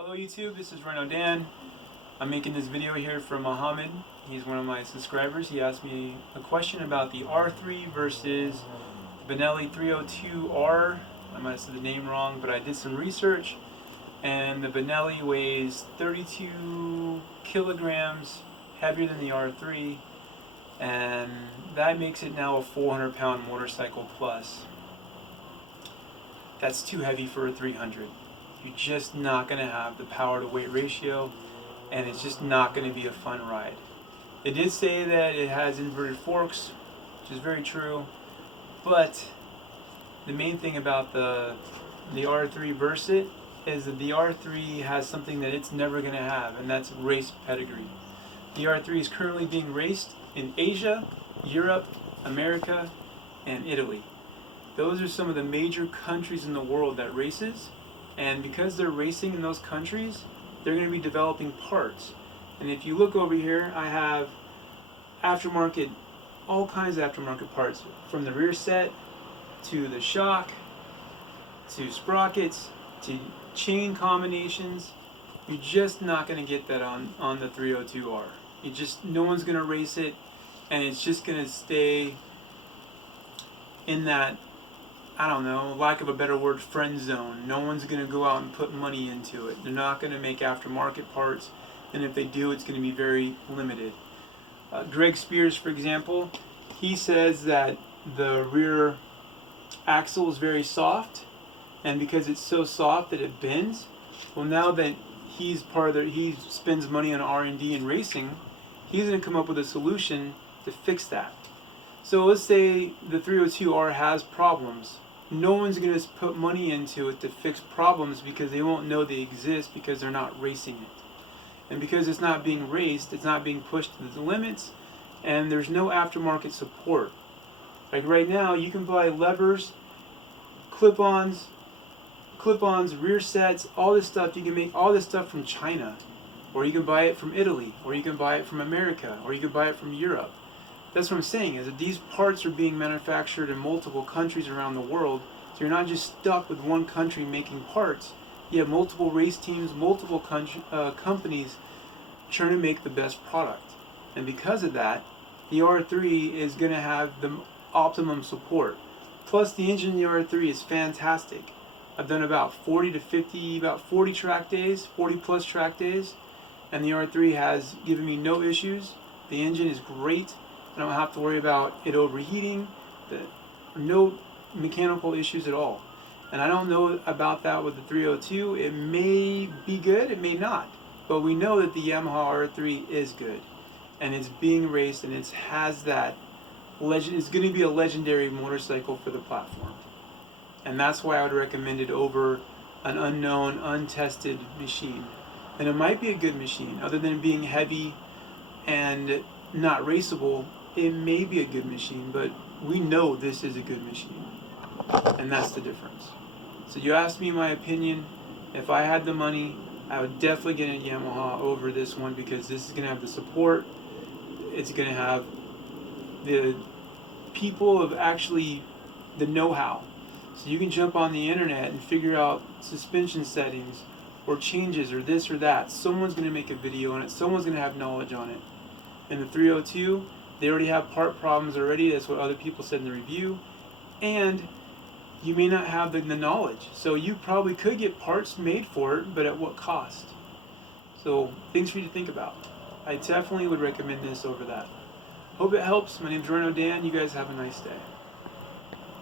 Hello YouTube, this is Reno Dan. I'm making this video here for Mohammed. He's one of my subscribers. He asked me a question about the R3 versus the Benelli 302R. I might have said the name wrong, but I did some research and the Benelli weighs 32 kilograms heavier than the R3, and that makes it now a 400-pound motorcycle plus. That's too heavy for a 300. You're just not going to have the power to weight ratio, and it's just not going to be a fun ride. It did say that it has inverted forks, which is very true, but the main thing about the R3 versus it is that the R3 has something that it's never going to have, and that's race pedigree. The R3 is currently being raced in Asia, Europe, America, and Italy. Those are some of the major countries in the world that races, and because they're racing in those countries, they're going to be developing parts. And if you look over here, I have aftermarket, all kinds of aftermarket parts, from the rear set to the shock to sprockets to chain combinations. You're just not going to get that on the 302R. No one's going to race it, and it's just going to stay in that, I don't know, lack of a better word, friend zone. No one's going to go out and put money into it. They're not going to make aftermarket parts, and if they do, it's going to be very limited. Greg Spears, for example, he says that the rear axle is very soft, and because it's so soft that it bends, well, now that he spends money on R&D and racing, he's going to come up with a solution to fix that. So let's say the 302R has problems. No one's going to put money into it to fix problems because they won't know they exist because they're not racing it. And because it's not being raced, it's not being pushed to the limits, and there's no aftermarket support. Like right now, you can buy levers, clip-ons, rear sets, all this stuff. You can make all this stuff from China, or you can buy it from Italy, or you can buy it from America, or you can buy it from Europe. That's what I'm saying, is that these parts are being manufactured in multiple countries around the world, so you're not just stuck with one country making parts. You have multiple race teams, multiple companies trying to make the best product. And because of that, the R3 is going to have the optimum support. Plus, the engine in the R3 is fantastic. I've done about 40 track days, 40 plus track days, and the R3 has given me no issues. The engine is great. I don't have to worry about it overheating. No mechanical issues at all. And I don't know about that with the 302. It may be good, it may not. But we know that the Yamaha R3 is good. And it's being raced, and it has that legend. It's going to be a legendary motorcycle for the platform. And that's why I would recommend it over an unknown, untested machine. And it might be a good machine. Other than being heavy and not raceable, it may be a good machine, but we know this is a good machine. And that's the difference. So you asked me my opinion. If I had the money, I would definitely get a Yamaha over this one, because this is going to have the support. It's going to have the people of actually the know-how. So you can jump on the internet and figure out suspension settings or changes or this or that. Someone's going to make a video on it. Someone's going to have knowledge on it. In the 302, they already have part problems already. That's what other people said in the review. And you may not have the knowledge. So you probably could get parts made for it, but at what cost? So things for you to think about. I definitely would recommend this over that. Hope it helps. My name's Reno Dan. You guys have a nice day.